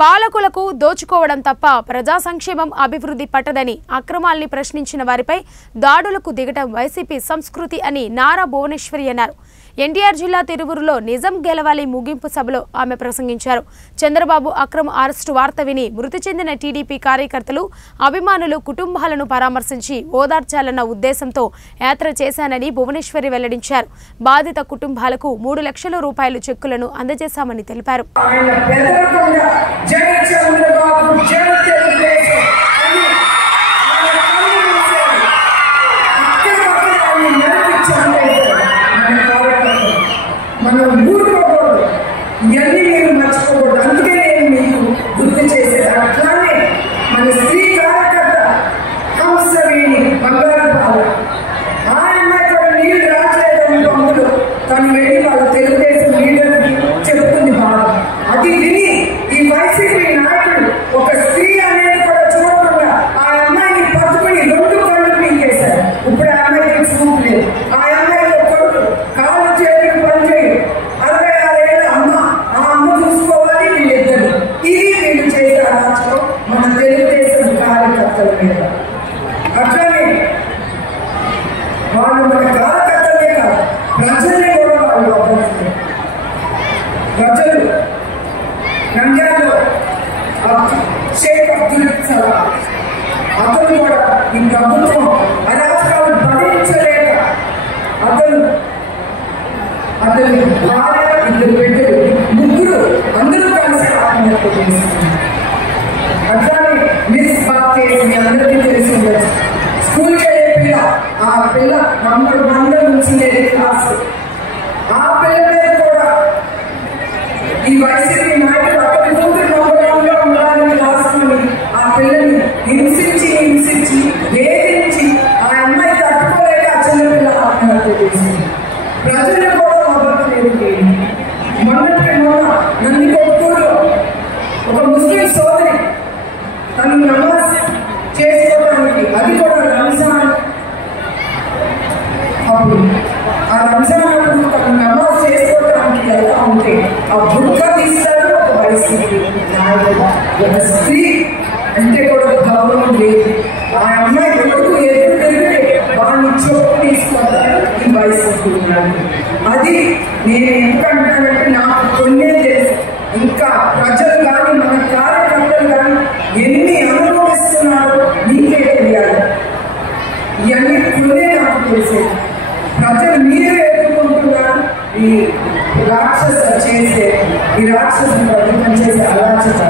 పాలకులకు దోచుకోవడం తప్ప ప్రజా సంక్షేమం అభివృద్ధి పట్టదని అక్రమాల్ని ప్రశ్నించిన వారిపై దాడులకు దిగటం వైసీపీ సంస్కృతి అని నారా భువనేశ్వరి అన్నారు. ఎన్టీఆర్ జిల్లా తిరువురులో నిజం గెలవాలి ముగింపు సభలో ఆమె ప్రసంగించారు. చంద్రబాబు అక్రమ అరెస్టు వార్త విని మృతి చెందిన టీడీపీ కార్యకర్తలు, అభిమానులు కుటుంబాలను పరామర్శించి ఓదార్చాలన్న ఉద్దేశంతో యాత్ర చేశానని భువనేశ్వరి వెల్లడించారు. బాధిత కుటుంబాలకు 3 లక్షల రూపాయల చెక్కులను అందజేశామని తెలిపారు. మనం ఊరుకోకూడదు, ఇవన్నీ మీరు మర్చిపోకూడదు. అందుకే నేను మీకు గుర్తు చేసేది. అట్లానే మన స్త్రీ కార్యకర్త హంసవేణి బంగారు పాల ఆ అమ్మాయి కూడా నీళ్ళు రావట్లేదని అందులో తను వెళ్ళి వాళ్ళ తెలుగుదేశం లీడర్కి చెప్తుంది బాధ. అది విని ఈ వైసీపీ నాయకుడు ఒక స్త్రీ అనేది కూడా చూడకుండా ఆ అమ్మాయిని పట్టుకుని 2 కళ్ళు పీకేశారు. ఇప్పుడు ఆ అమ్మాయికి చూపు లేదు. ఆ అమ్మాయి కొడుకు కాలు చేతులు పనిచేయదు. 66 ఏళ్ళ అమ్మ, ఆ అమ్మ చూసుకోవాలి వీళ్ళిద్దరు. ఇది వీళ్ళు చేసే అరాచకం మన తెలుగుదేశం కార్యకర్తల మీద. అట్లానే వాళ్ళు మన కార్యకర్తలే కాదు, ప్రజల్ని కూడా వాళ్ళు అభ్యర్థులు. ప్రజలు నంద్యాలలో షేక్ అబ్దుల్ సలాం అతను కూడా ఈ ప్రభుత్వం అరాచకాలు భరించలేక అతని భార్య, 2 బిడ్డలు, 3 అందరూ కలిసి ఆత్మహత్య చేస్తున్నారు. అట్లానే మిస్ బాత్ కేసు మీ అందరికీ తెలిసి ఉండొచ్చు. స్కూల్కి వెళ్ళే పిల్ల, ఆ పిల్ల నంబర్ 1 నుంచి క్లాస్, ఆ పిల్ల మీద కూడా ఈ వైసీపీ నాయకులు అతని కూతురు నంబర్ 1 ఉండాలని రాసుకుని ఆ పిల్లని హింసించి వేధించి ఆ అమ్మాయి తట్టుకోలేక ఆ చిన్నపిల్ల ఆత్మహత్య చేసింది. ప్రజలు కూడా మొన్నటి నందికొట్కూరులో ఒక ముస్లిం సోదరి తను నమాజ్ చేసుకోవడానికి, అది కూడా రంజాన్ అప్పుడు, ఆ రంజాన్ అప్పుడు తను నమాజ్ చేసుకోవడానికి వెళ్తా ఉంటే ఆ బుర్క తీస్తాడు ఒక వైసీపీ నాయకుడు. ఒక స్త్రీ అంటే కూడా గౌరవం లేదు. ఆ అమ్మాయి కొడుకు ఎదురు తిరిగితే వాడిని చోటు తీసుకుంటారు ఈ వైసీపీ నాయకుడు. అది నేను ఎందుకంటానంటే నాకు కొన్నే తెలుసు. ఇంకా ప్రజలు కానీ మన కార్యకర్తలు కానీ ఎన్ని అనుభవిస్తున్నారో మీకే తెలియాలి. ఇవన్నీ కొన్నే నాకు తెలిసేది. ప్రజలు మీరే ఎదుర్కొంటున్నారు ఈ రాక్షస చేసే, ఈ రాక్షసుని పనిచేసే అరాచక.